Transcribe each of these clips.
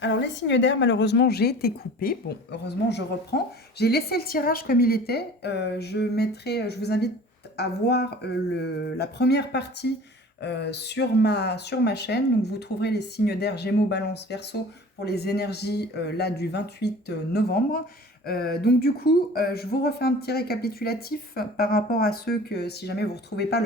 Alors les signes d'air, malheureusement, j'ai été coupée. Bon, heureusement, je reprends. J'ai laissé le tirage comme il était. Je vous invite à voir la première partie sur ma chaîne. Donc vous trouverez les signes d'air Gémeaux, Balance, Verseau pour les énergies là du 28 novembre. Donc du coup, je vous refais un petit récapitulatif par rapport à ceux que, si jamais vous ne retrouvez pas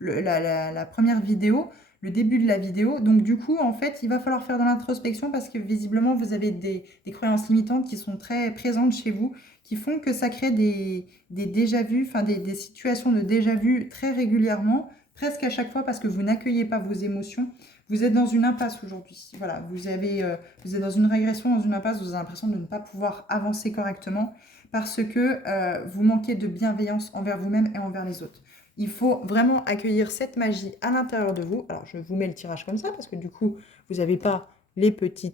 la première vidéo, le début de la vidéo. Donc du coup, en fait, il va falloir faire de l'introspection parce que visiblement, vous avez des croyances limitantes qui sont très présentes chez vous, qui font que ça crée des déjà-vus, enfin des situations de déjà-vu très régulièrement, presque à chaque fois parce que vous n'accueillez pas vos émotions. Vous êtes dans une impasse aujourd'hui. Voilà, vous êtes dans une régression, dans une impasse, vous avez l'impression de ne pas pouvoir avancer correctement parce que vous manquez de bienveillance envers vous-même et envers les autres. Il faut vraiment accueillir cette magie à l'intérieur de vous. Alors, je vous mets le tirage comme ça parce que du coup, vous n'avez pas les petits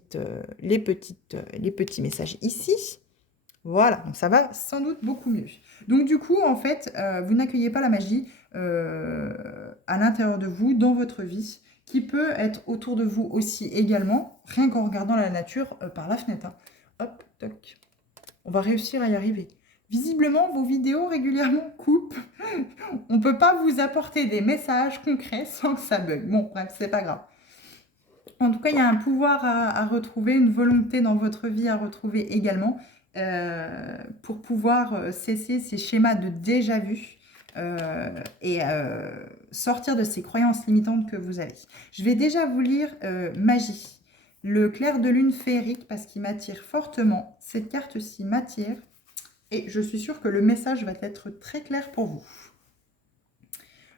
messages ici. Voilà, donc ça va sans doute beaucoup mieux. Donc du coup, en fait, vous n'accueillez pas la magie à l'intérieur de vous, dans votre vie, qui peut être autour de vous aussi également, rien qu'en regardant la nature par la fenêtre, hein. Hop, toc. On va réussir à y arriver. Visiblement, vos vidéos régulièrement coupent. On ne peut pas vous apporter des messages concrets sans que ça bug. Bon, bref, c'est pas grave. En tout cas, il y a un pouvoir à retrouver, une volonté dans votre vie à retrouver également pour pouvoir cesser ces schémas de déjà-vu et sortir de ces croyances limitantes que vous avez. Je vais déjà vous lire Magie, le clair de lune féerique, parce qu'il m'attire fortement. Cette carte-ci m'attire et je suis sûre que le message va être très clair pour vous.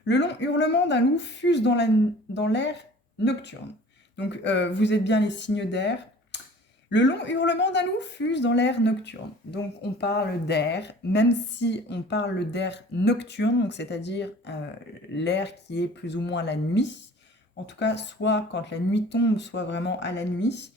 Le long hurlement d'un loup fuse dans l'air nocturne. Donc, vous êtes bien les signes d'air. Le long hurlement d'un loup fuse dans l'air nocturne. Donc, on parle d'air, même si on parle d'air nocturne, donc c'est-à-dire l'air qui est plus ou moins la nuit. En tout cas, soit quand la nuit tombe, soit vraiment à la nuit.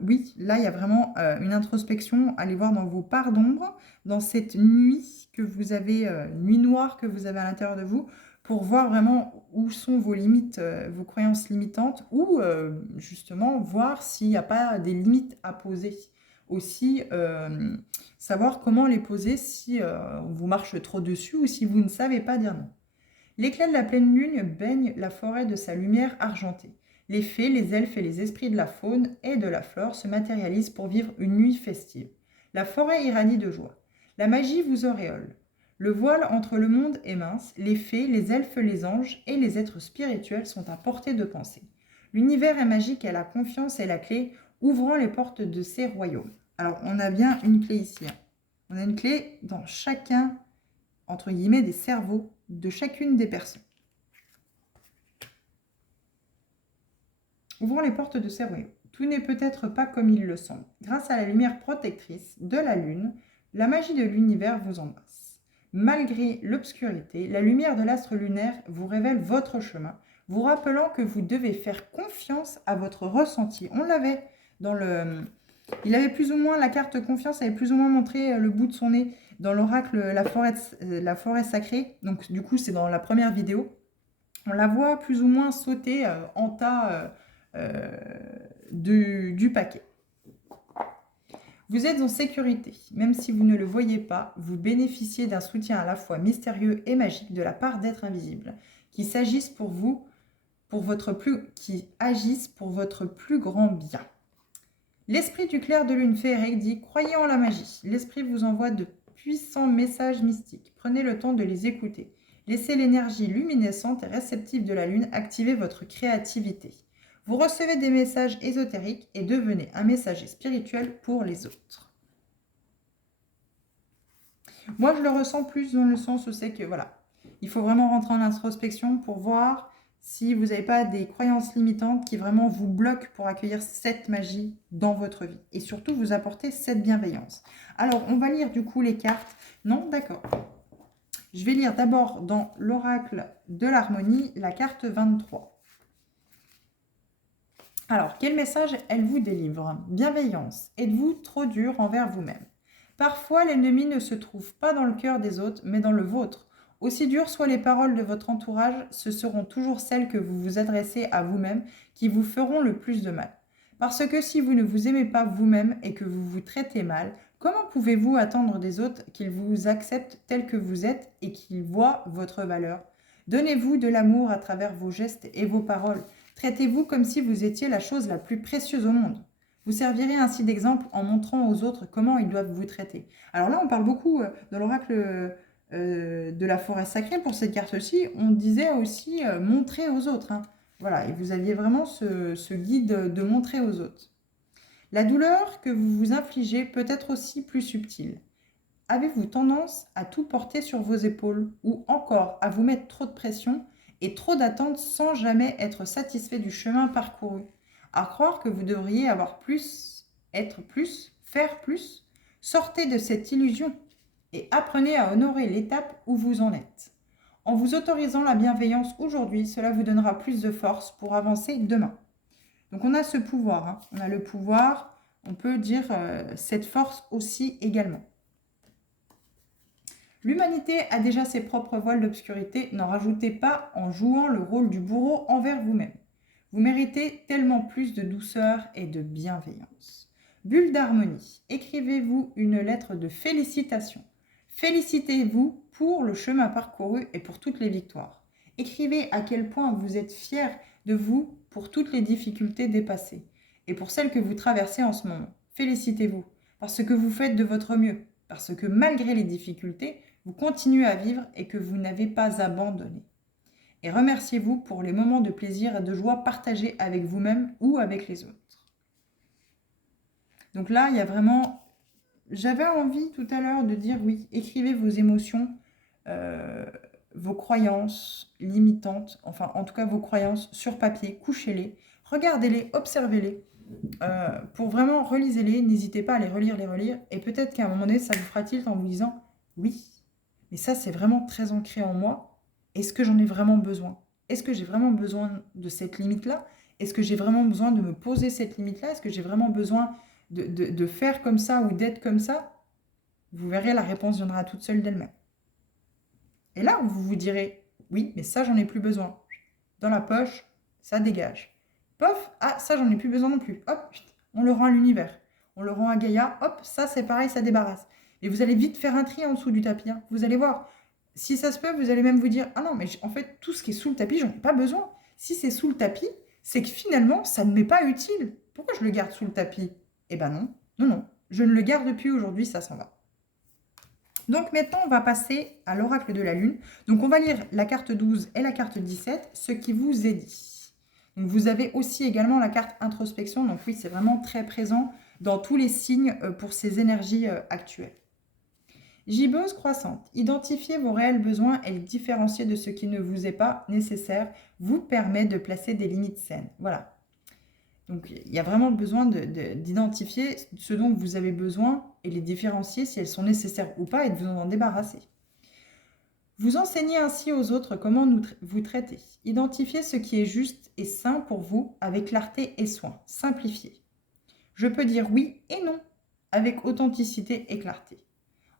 Oui, là, il y a vraiment une introspection. Allez voir dans vos parts d'ombre, dans cette nuit que vous avez, nuit noire que vous avez à l'intérieur de vous, pour voir vraiment où sont vos limites, vos croyances limitantes, ou justement voir s'il n'y a pas des limites à poser. Aussi, savoir comment les poser si on vous marche trop dessus ou si vous ne savez pas dire non. L'éclat de la pleine lune baigne la forêt de sa lumière argentée. Les fées, les elfes et les esprits de la faune et de la flore se matérialisent pour vivre une nuit festive. La forêt irradie de joie. La magie vous auréole. Le voile entre le monde est mince, les fées, les elfes, les anges et les êtres spirituels sont à portée de pensée. L'univers est magique et la confiance est la clé, ouvrant les portes de ces royaumes. Alors, on a bien une clé ici, hein. On a une clé dans chacun, entre guillemets, des cerveaux de chacune des personnes. Ouvrant les portes de ces royaumes. Tout n'est peut-être pas comme il le semble. Grâce à la lumière protectrice de la lune, la magie de l'univers vous embrasse. Malgré l'obscurité, la lumière de l'astre lunaire vous révèle votre chemin, vous rappelant que vous devez faire confiance à votre ressenti. On l'avait dans le... Il avait plus ou moins, la carte confiance avait plus ou moins montré le bout de son nez dans l'oracle la forêt sacrée. Donc du coup, c'est dans la première vidéo. On la voit plus ou moins sauter en tas du paquet. Vous êtes en sécurité, même si vous ne le voyez pas, vous bénéficiez d'un soutien à la fois mystérieux et magique de la part d'êtres invisibles, qui agissent pour votre plus grand bien. L'esprit du clair de lune féerique dit « Croyez en la magie ». L'esprit vous envoie de puissants messages mystiques. Prenez le temps de les écouter. Laissez l'énergie luminescente et réceptive de la lune activer votre créativité. Vous recevez des messages ésotériques et devenez un messager spirituel pour les autres. Moi, je le ressens plus dans le sens où c'est que, voilà, il faut vraiment rentrer en introspection pour voir si vous n'avez pas des croyances limitantes qui vraiment vous bloquent pour accueillir cette magie dans votre vie. Et surtout, vous apporter cette bienveillance. Alors, on va lire du coup les cartes. Non, d'accord. Je vais lire d'abord dans l'oracle de l'harmonie, la carte 23. Alors, quel message elle vous délivre? Bienveillance. Êtes-vous trop dur envers vous-même? Parfois, l'ennemi ne se trouve pas dans le cœur des autres, mais dans le vôtre. Aussi dures soient les paroles de votre entourage, ce seront toujours celles que vous vous adressez à vous-même qui vous feront le plus de mal. Parce que si vous ne vous aimez pas vous-même et que vous vous traitez mal, comment pouvez-vous attendre des autres qu'ils vous acceptent tel que vous êtes et qu'ils voient votre valeur? Donnez-vous de l'amour à travers vos gestes et vos paroles. Traitez-vous comme si vous étiez la chose la plus précieuse au monde. Vous servirez ainsi d'exemple en montrant aux autres comment ils doivent vous traiter. Alors là, on parle beaucoup dans l'oracle de la forêt sacrée pour cette carte-ci. On disait aussi montrer aux autres, hein. Voilà, et vous aviez vraiment ce guide de montrer aux autres. La douleur que vous vous infligez peut être aussi plus subtile. Avez-vous tendance à tout porter sur vos épaules ou encore à vous mettre trop de pression et trop d'attentes sans jamais être satisfait du chemin parcouru? À croire que vous devriez avoir plus, être plus, faire plus? Sortez de cette illusion et apprenez à honorer l'étape où vous en êtes. En vous autorisant la bienveillance aujourd'hui, cela vous donnera plus de force pour avancer demain. Donc on a ce pouvoir, hein. On a le pouvoir, on peut dire cette force aussi également. L'humanité a déjà ses propres voiles d'obscurité, n'en rajoutez pas en jouant le rôle du bourreau envers vous-même. Vous méritez tellement plus de douceur et de bienveillance. Bulle d'harmonie, écrivez-vous une lettre de félicitations. Félicitez-vous pour le chemin parcouru et pour toutes les victoires. Écrivez à quel point vous êtes fier de vous pour toutes les difficultés dépassées et pour celles que vous traversez en ce moment. Félicitez-vous parce que vous faites de votre mieux, parce que malgré les difficultés, vous continuez à vivre et que vous n'avez pas abandonné. Et remerciez-vous pour les moments de plaisir et de joie partagés avec vous-même ou avec les autres. Donc là, il y a vraiment... J'avais envie tout à l'heure de dire oui, écrivez vos émotions, vos croyances limitantes, enfin en tout cas vos croyances sur papier, couchez-les, regardez-les, observez-les, pour vraiment relisez-les, n'hésitez pas à les relire, et peut-être qu'à un moment donné, ça vous fera tilt en vous disant oui, mais ça c'est vraiment très ancré en moi, est-ce que j'en ai vraiment besoin? Est-ce que j'ai vraiment besoin de cette limite-là? Est-ce que j'ai vraiment besoin de me poser cette limite-là? Est-ce que j'ai vraiment besoin de faire comme ça ou d'être comme ça? Vous verrez, la réponse viendra toute seule d'elle-même. Et là, vous vous direz, oui, mais ça, j'en ai plus besoin. Dans la poche, ça dégage. Pof, ah, ça, j'en ai plus besoin non plus. Hop, on le rend à l'univers. On le rend à Gaïa. Hop, ça, c'est pareil, ça débarrasse. Et vous allez vite faire un tri en dessous du tapis, hein. Vous allez voir. Si ça se peut, vous allez même vous dire, ah non, mais en fait, tout ce qui est sous le tapis, j'en ai pas besoin. Si c'est sous le tapis, c'est que finalement, ça ne m'est pas utile. Pourquoi je le garde sous le tapis? Eh ben non, non, non. Je ne le garde plus aujourd'hui, ça s'en va. Donc maintenant, on va passer à l'oracle de la Lune. Donc on va lire la carte 12 et la carte 17, ce qui vous est dit. Donc vous avez aussi également la carte introspection. Donc oui, c'est vraiment très présent dans tous les signes pour ces énergies actuelles. Gibbeuse croissante, identifier vos réels besoins et les différencier de ce qui ne vous est pas nécessaire vous permet de placer des limites saines. Voilà. Donc, il y a vraiment besoin d'identifier ce dont vous avez besoin et les différencier si elles sont nécessaires ou pas et de vous en débarrasser. Vous enseignez ainsi aux autres comment vous traiter. Identifiez ce qui est juste et sain pour vous avec clarté et soin. Simplifiez. Je peux dire oui et non avec authenticité et clarté.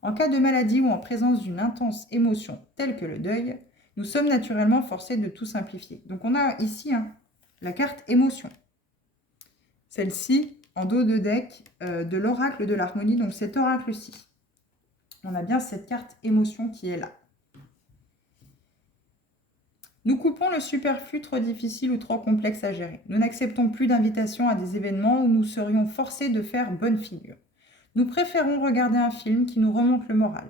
En cas de maladie ou en présence d'une intense émotion telle que le deuil, nous sommes naturellement forcés de tout simplifier. Donc on a ici la carte émotion. Celle-ci, en dos de deck, de l'oracle de l'harmonie, donc cet oracle-ci. On a bien cette carte émotion qui est là. Nous coupons le superflu trop difficile ou trop complexe à gérer. Nous n'acceptons plus d'invitations à des événements où nous serions forcés de faire bonne figure. Nous préférons regarder un film qui nous remonte le moral.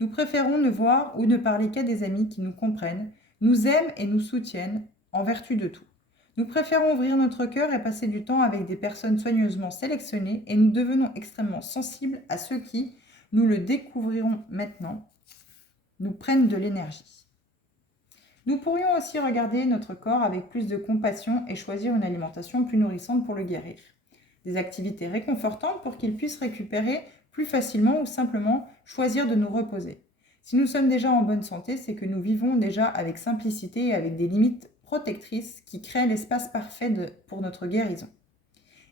Nous préférons ne voir ou ne parler qu'à des amis qui nous comprennent, nous aiment et nous soutiennent en vertu de tout. Nous préférons ouvrir notre cœur et passer du temps avec des personnes soigneusement sélectionnées et nous devenons extrêmement sensibles à ceux qui, nous le découvrirons maintenant, nous prennent de l'énergie. Nous pourrions aussi regarder notre corps avec plus de compassion et choisir une alimentation plus nourrissante pour le guérir. Des activités réconfortantes pour qu'il puisse récupérer plus facilement ou simplement choisir de nous reposer. Si nous sommes déjà en bonne santé, c'est que nous vivons déjà avec simplicité et avec des limites protectrices qui créent l'espace parfait pour notre guérison.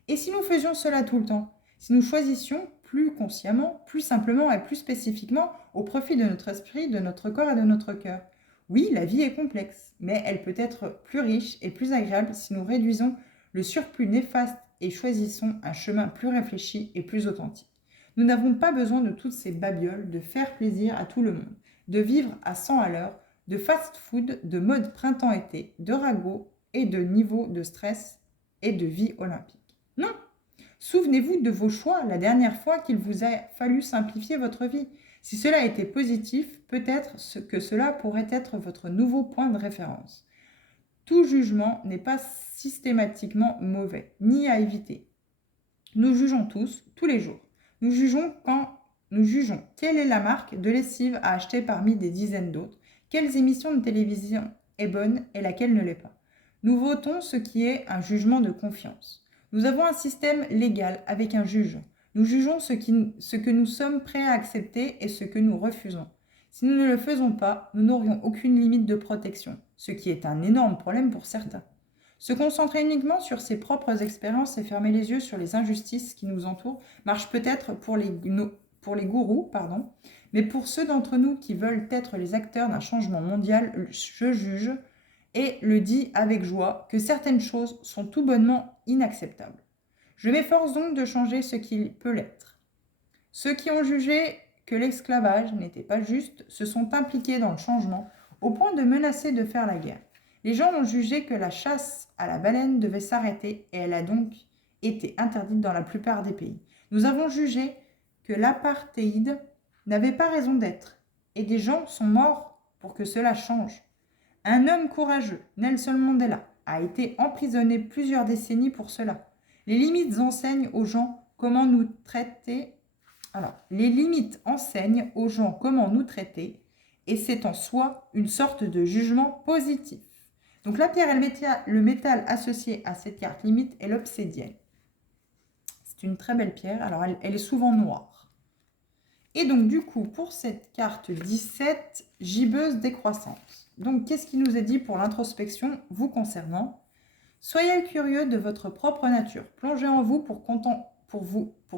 Et si nous faisions cela tout le temps, si nous choisissions plus consciemment, plus simplement et plus spécifiquement au profit de notre esprit, de notre corps et de notre cœur? Oui, la vie est complexe, mais elle peut être plus riche et plus agréable si nous réduisons le surplus néfaste et choisissons un chemin plus réfléchi et plus authentique. Nous n'avons pas besoin de toutes ces babioles, de faire plaisir à tout le monde, de vivre à 100 à l'heure, de fast-food, de mode printemps-été, de ragots et de niveau de stress et de vie olympique. Non! Souvenez-vous de vos choix la dernière fois qu'il vous a fallu simplifier votre vie. Si cela était positif, peut-être que cela pourrait être votre nouveau point de référence. Tout jugement n'est pas systématiquement mauvais, ni à éviter. Nous jugeons tous les jours. Nous jugeons quelle est la marque de lessive à acheter parmi des dizaines d'autres, quelles émissions de télévision est bonne et laquelle ne l'est pas. Nous votons ce qui est un jugement de confiance. Nous avons un système légal avec un juge. Nous jugeons ce que nous sommes prêts à accepter et ce que nous refusons. Si nous ne le faisons pas, nous n'aurions aucune limite de protection, ce qui est un énorme problème pour certains. Se concentrer uniquement sur ses propres expériences et fermer les yeux sur les injustices qui nous entourent marche peut-être pour les gourous, mais pour ceux d'entre nous qui veulent être les acteurs d'un changement mondial, je juge et le dis avec joie que certaines choses sont tout bonnement inacceptables. Je m'efforce donc de changer ce qui peut l'être. Ceux qui ont jugé que l'esclavage n'était pas juste se sont impliqués dans le changement au point de menacer de faire la guerre. Les gens ont jugé que la chasse à la baleine devait s'arrêter et elle a donc été interdite dans la plupart des pays. Nous avons jugé que l'apartheid n'avait pas raison d'être et des gens sont morts pour que cela change. Un homme courageux, Nelson Mandela, a été emprisonné plusieurs décennies pour cela. Les limites enseignent aux gens comment nous traiter. Les limites enseignent aux gens comment nous traiter et c'est en soi une sorte de jugement positif. Donc la pierre et le métal associé à cette carte limite est l'obsidienne. C'est une très belle pierre, alors elle est souvent noire. Et donc du coup, pour cette carte 17, gibbeuse décroissante. Donc qu'est-ce qui nous est dit pour l'introspection vous concernant? Soyez curieux de votre propre nature. Plongez en vous pour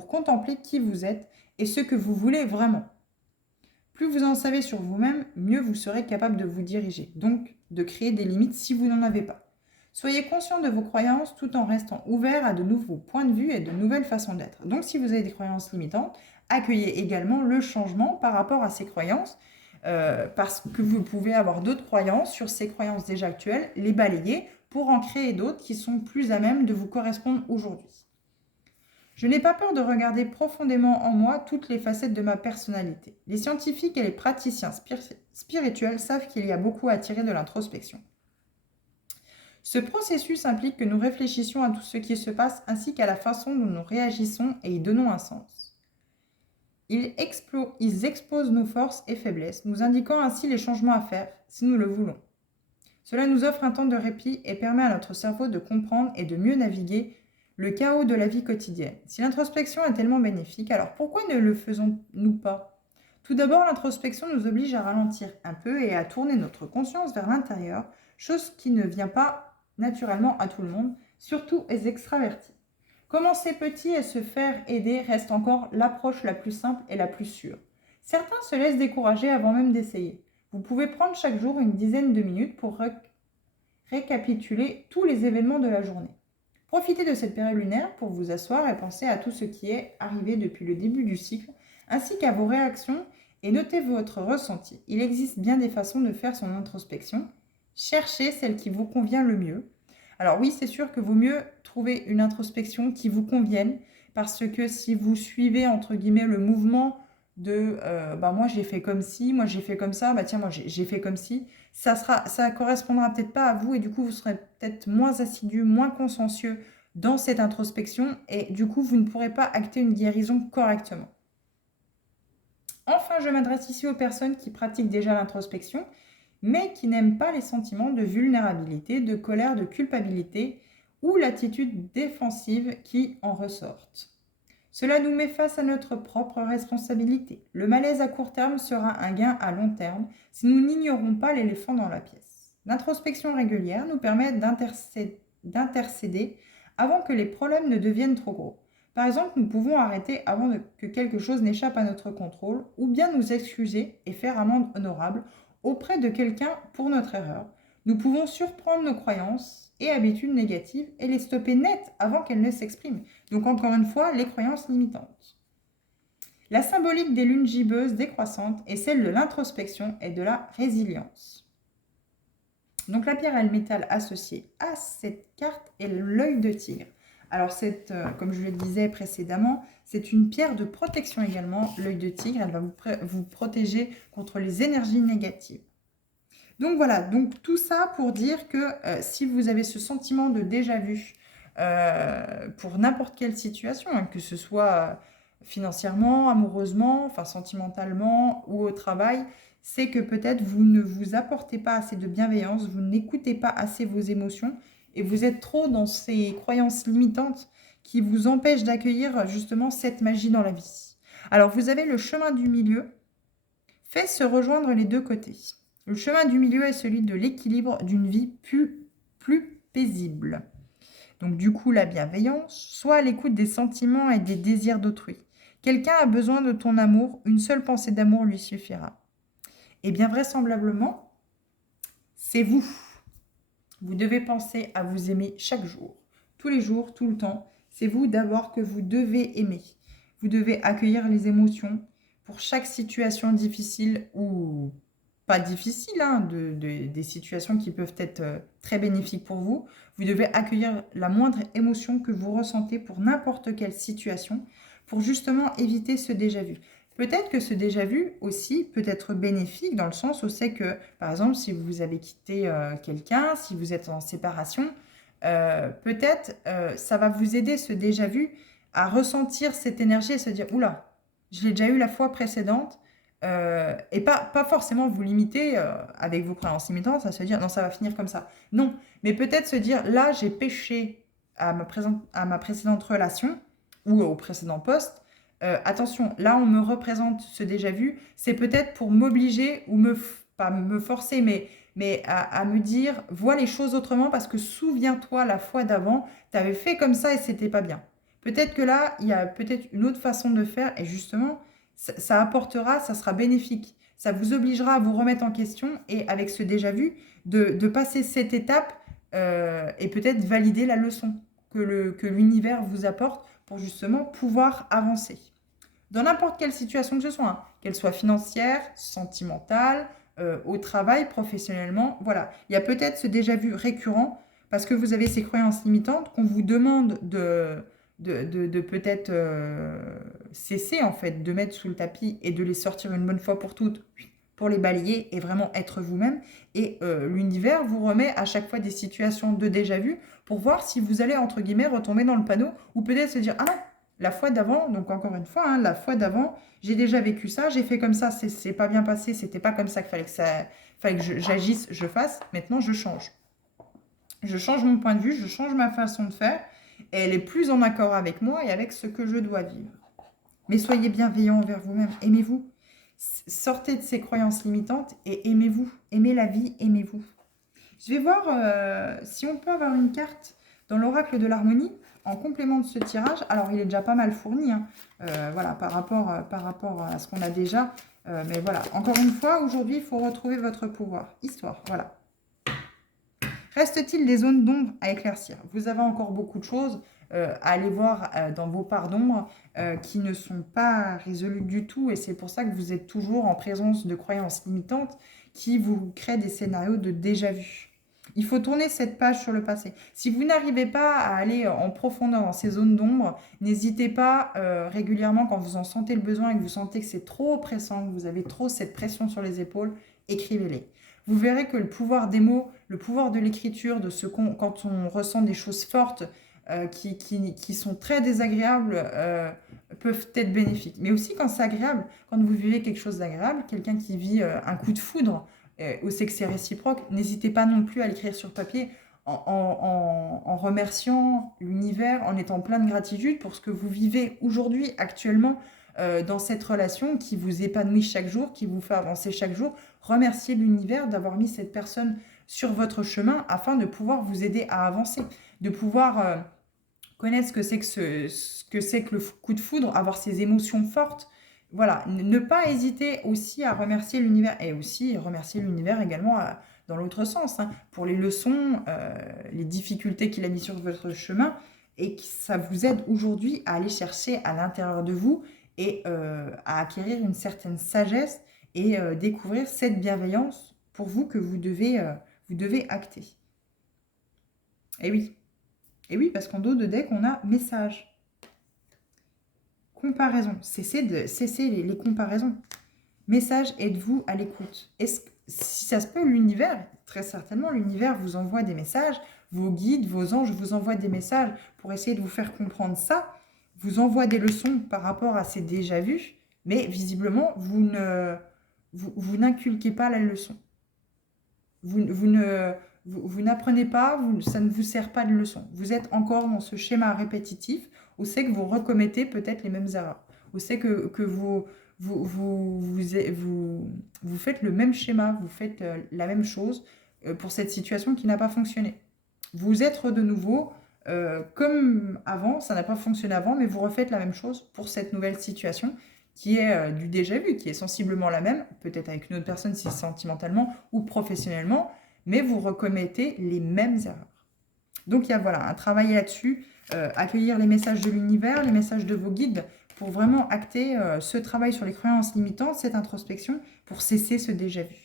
contempler qui vous êtes et ce que vous voulez vraiment. Plus vous en savez sur vous-même, mieux vous serez capable de vous diriger, donc de créer des limites si vous n'en avez pas. Soyez conscient de vos croyances tout en restant ouvert à de nouveaux points de vue et de nouvelles façons d'être. Donc si vous avez des croyances limitantes, accueillez également le changement par rapport à ces croyances, parce que vous pouvez avoir d'autres croyances sur ces croyances déjà actuelles, les balayer pour en créer d'autres qui sont plus à même de vous correspondre aujourd'hui. Je n'ai pas peur de regarder profondément en moi toutes les facettes de ma personnalité. Les scientifiques et les praticiens spirituels savent qu'il y a beaucoup à tirer de l'introspection. Ce processus implique que nous réfléchissions à tout ce qui se passe ainsi qu'à la façon dont nous réagissons et y donnons un sens. Ils exposent nos forces et faiblesses, nous indiquant ainsi les changements à faire si nous le voulons. Cela nous offre un temps de répit et permet à notre cerveau de comprendre et de mieux naviguer le chaos de la vie quotidienne. Si l'introspection est tellement bénéfique, alors pourquoi ne le faisons-nous pas? Tout d'abord, l'introspection nous oblige à ralentir un peu et à tourner notre conscience vers l'intérieur, chose qui ne vient pas naturellement à tout le monde, surtout aux extravertis. Commencer petit et se faire aider reste encore l'approche la plus simple et la plus sûre. Certains se laissent décourager avant même d'essayer. Vous pouvez prendre chaque jour une dizaine de minutes pour récapituler tous les événements de la journée. Profitez de cette période lunaire pour vous asseoir et penser à tout ce qui est arrivé depuis le début du cycle, ainsi qu'à vos réactions et notez votre ressenti. Il existe bien des façons de faire son introspection. Cherchez celle qui vous convient le mieux. Alors oui, c'est sûr que vaut mieux trouver une introspection qui vous convienne, parce que si vous suivez, entre guillemets, le mouvement de moi j'ai fait comme ci, moi j'ai fait comme ça, tiens moi j'ai fait comme ci, ça correspondra peut-être pas à vous et du coup vous serez peut-être moins assidu, moins consciencieux dans cette introspection et du coup vous ne pourrez pas acter une guérison correctement. Enfin, je m'adresse ici aux personnes qui pratiquent déjà l'introspection mais qui n'aiment pas les sentiments de vulnérabilité, de colère, de culpabilité ou l'attitude défensive qui en ressortent. Cela nous met face à notre propre responsabilité. Le malaise à court terme sera un gain à long terme si nous n'ignorons pas l'éléphant dans la pièce. L'introspection régulière nous permet d'intercéder avant que les problèmes ne deviennent trop gros. Par exemple, nous pouvons arrêter avant que quelque chose n'échappe à notre contrôle ou bien nous excuser et faire amende honorable auprès de quelqu'un pour notre erreur. Nous pouvons surprendre nos croyances et habitudes négatives et les stopper net avant qu'elles ne s'expriment. Donc encore une fois, les croyances limitantes. La symbolique des lunes gibbeuses décroissantes est celle de l'introspection et de la résilience. Donc la pierre et le métal associés à cette carte est l'œil de tigre. Alors comme je le disais précédemment, c'est une pierre de protection également, l'œil de tigre. Elle va vous protéger contre les énergies négatives. Donc voilà, donc tout ça pour dire que si vous avez ce sentiment de déjà-vu pour n'importe quelle situation, hein, que ce soit financièrement, amoureusement, enfin sentimentalement ou au travail, c'est que peut-être vous ne vous apportez pas assez de bienveillance, vous n'écoutez pas assez vos émotions et vous êtes trop dans ces croyances limitantes qui vous empêchent d'accueillir justement cette magie dans la vie. Alors vous avez le chemin du milieu, fait se rejoindre les deux côtés. Le chemin du milieu est celui de l'équilibre d'une vie plus paisible. Donc du coup, la bienveillance, soit à l'écoute des sentiments et des désirs d'autrui. Quelqu'un a besoin de ton amour, une seule pensée d'amour lui suffira. Et bien vraisemblablement, c'est vous. Vous devez penser à vous aimer chaque jour, tous les jours, tout le temps. C'est vous d'abord que vous devez aimer. Vous devez accueillir les émotions pour chaque situation difficile ou pas difficile, hein, des situations qui peuvent être très bénéfiques pour vous. Vous devez accueillir la moindre émotion que vous ressentez pour n'importe quelle situation pour justement éviter ce déjà-vu. Peut-être que ce déjà-vu aussi peut être bénéfique dans le sens où c'est que, par exemple, si vous avez quitté quelqu'un, si vous êtes en séparation, peut-être ça va vous aider ce déjà-vu à ressentir cette énergie et se dire « Oula, je l'ai déjà eu la fois précédente ». Et pas forcément vous limiter avec vos croyances limitantes à se dire non, ça va finir comme ça. Non, mais peut-être se dire là, j'ai péché à ma précédente relation ou au précédent poste. Attention, là, on me représente ce déjà-vu. C'est peut-être pour m'obliger ou pas me forcer, mais à me dire vois les choses autrement parce que souviens-toi la fois d'avant, tu avais fait comme ça et c'était pas bien. Peut-être que là, il y a peut-être une autre façon de faire et justement, ça apportera, ça sera bénéfique. Ça vous obligera à vous remettre en question et avec ce déjà-vu, de passer cette étape et peut-être valider la leçon que l'univers vous apporte pour justement pouvoir avancer. Dans n'importe quelle situation que ce soit, hein, qu'elle soit financière, sentimentale, au travail, professionnellement, voilà. Il y a peut-être ce déjà-vu récurrent parce que vous avez ces croyances limitantes qu'on vous demande de peut-être cesser en fait, de mettre sous le tapis et de les sortir une bonne fois pour toutes, pour les balayer et vraiment être vous-même. Et l'univers vous remet à chaque fois des situations de déjà-vu pour voir si vous allez, entre guillemets, retomber dans le panneau ou peut-être se dire « Ah non, la fois d'avant, donc encore une fois, hein, la fois d'avant, j'ai déjà vécu ça, j'ai fait comme ça, c'est pas bien passé, c'était pas comme ça qu'il fallait que j'agisse, je fasse, maintenant je change. Je change mon point de vue, je change ma façon de faire et elle est plus en accord avec moi et avec ce que je dois vivre. Mais soyez bienveillant envers vous-même, aimez-vous. Sortez de ces croyances limitantes et aimez-vous. Aimez la vie, aimez-vous. Je vais voir si on peut avoir une carte dans l'oracle de l'harmonie en complément de ce tirage. Alors, il est déjà pas mal fourni, hein, voilà, par rapport à ce qu'on a déjà. Mais voilà, encore une fois, aujourd'hui, il faut retrouver votre pouvoir. Histoire, voilà. Reste-t-il des zones d'ombre à éclaircir? Vous avez encore beaucoup de choses à aller voir dans vos parts d'ombre qui ne sont pas résolues du tout. Et c'est pour ça que vous êtes toujours en présence de croyances limitantes qui vous créent des scénarios de déjà-vu. Il faut tourner cette page sur le passé. Si vous n'arrivez pas à aller en profondeur dans ces zones d'ombre, n'hésitez pas régulièrement quand vous en sentez le besoin et que vous sentez que c'est trop oppressant, que vous avez trop cette pression sur les épaules, écrivez-les. Vous verrez que le pouvoir des mots, le pouvoir de l'écriture, quand on ressent des choses fortes qui sont très désagréables, peuvent être bénéfiques. Mais aussi quand c'est agréable, quand vous vivez quelque chose d'agréable, quelqu'un qui vit un coup de foudre, ou c'est que c'est réciproque, n'hésitez pas non plus à l'écrire sur papier en remerciant l'univers, en étant plein de gratitude pour ce que vous vivez aujourd'hui, actuellement, dans cette relation qui vous épanouit chaque jour, qui vous fait avancer chaque jour. Remerciez l'univers d'avoir mis cette personne sur votre chemin afin de pouvoir vous aider à avancer, de pouvoir connaître ce que c'est que le coup de foudre, avoir ces émotions fortes. Voilà, ne pas hésiter aussi à remercier l'univers et aussi remercier l'univers également dans l'autre sens, hein, pour les leçons, les difficultés qu'il a mis sur votre chemin, et que ça vous aide aujourd'hui à aller chercher à l'intérieur de vous et à acquérir une certaine sagesse et découvrir cette bienveillance pour vous que vous devez acter. Et oui. Et oui, parce qu'en dos de deck, on a message. Comparaison. Cessez les comparaisons. Message, êtes-vous à l'écoute? Si ça se peut, l'univers, très certainement, l'univers vous envoie des messages, vos guides, vos anges vous envoient des messages pour essayer de vous faire comprendre ça, vous envoient des leçons par rapport à ces déjà-vus, mais visiblement, vous n'inculquez pas la leçon. Vous n'apprenez pas, ça ne vous sert pas de leçon. Vous êtes encore dans ce schéma répétitif où c'est que vous recommettez peut-être les mêmes erreurs. Où c'est que vous faites le même schéma, vous faites la même chose pour cette situation qui n'a pas fonctionné. Vous êtes de nouveau comme avant, ça n'a pas fonctionné avant, mais vous refaites la même chose pour cette nouvelle situation qui est du déjà vu, qui est sensiblement la même, peut-être avec une autre personne si sentimentalement ou professionnellement, mais vous recommettez les mêmes erreurs. Donc il y a voilà, un travail là-dessus, accueillir les messages de l'univers, les messages de vos guides, pour vraiment acter ce travail sur les croyances limitantes, cette introspection, pour cesser ce déjà vu.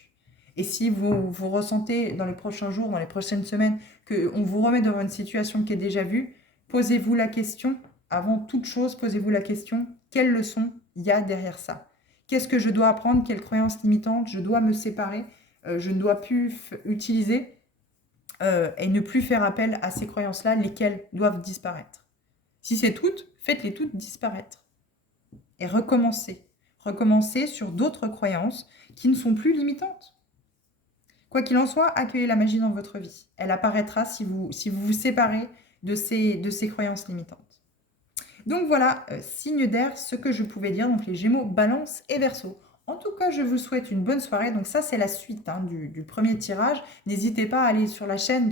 Et si vous ressentez dans les prochains jours, dans les prochaines semaines, qu'on vous remet devant une situation qui est déjà vue, posez-vous la question, avant toute chose, posez-vous la question, quelle leçon il y a derrière ça? Qu'est-ce que je dois apprendre? Quelles croyances limitantes je dois me séparer? Je ne dois plus utiliser et ne plus faire appel à ces croyances-là, lesquelles doivent disparaître. Si c'est toutes, faites-les toutes disparaître. Et recommencez. Recommencez sur d'autres croyances qui ne sont plus limitantes. Quoi qu'il en soit, accueillez la magie dans votre vie. Elle apparaîtra si vous vous séparez de ces croyances limitantes. Donc voilà, signe d'air, ce que je pouvais dire, donc les Gémeaux, Balance et Verseau. En tout cas, je vous souhaite une bonne soirée. Donc ça, c'est la suite du premier tirage. N'hésitez pas à aller sur ma chaîne,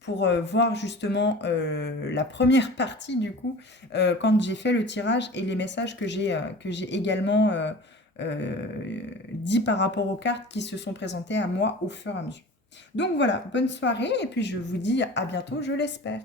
pour voir justement la première partie du coup, quand j'ai fait le tirage et les messages que j'ai également dit par rapport aux cartes qui se sont présentées à moi au fur et à mesure. Donc voilà, bonne soirée et puis je vous dis à bientôt, je l'espère.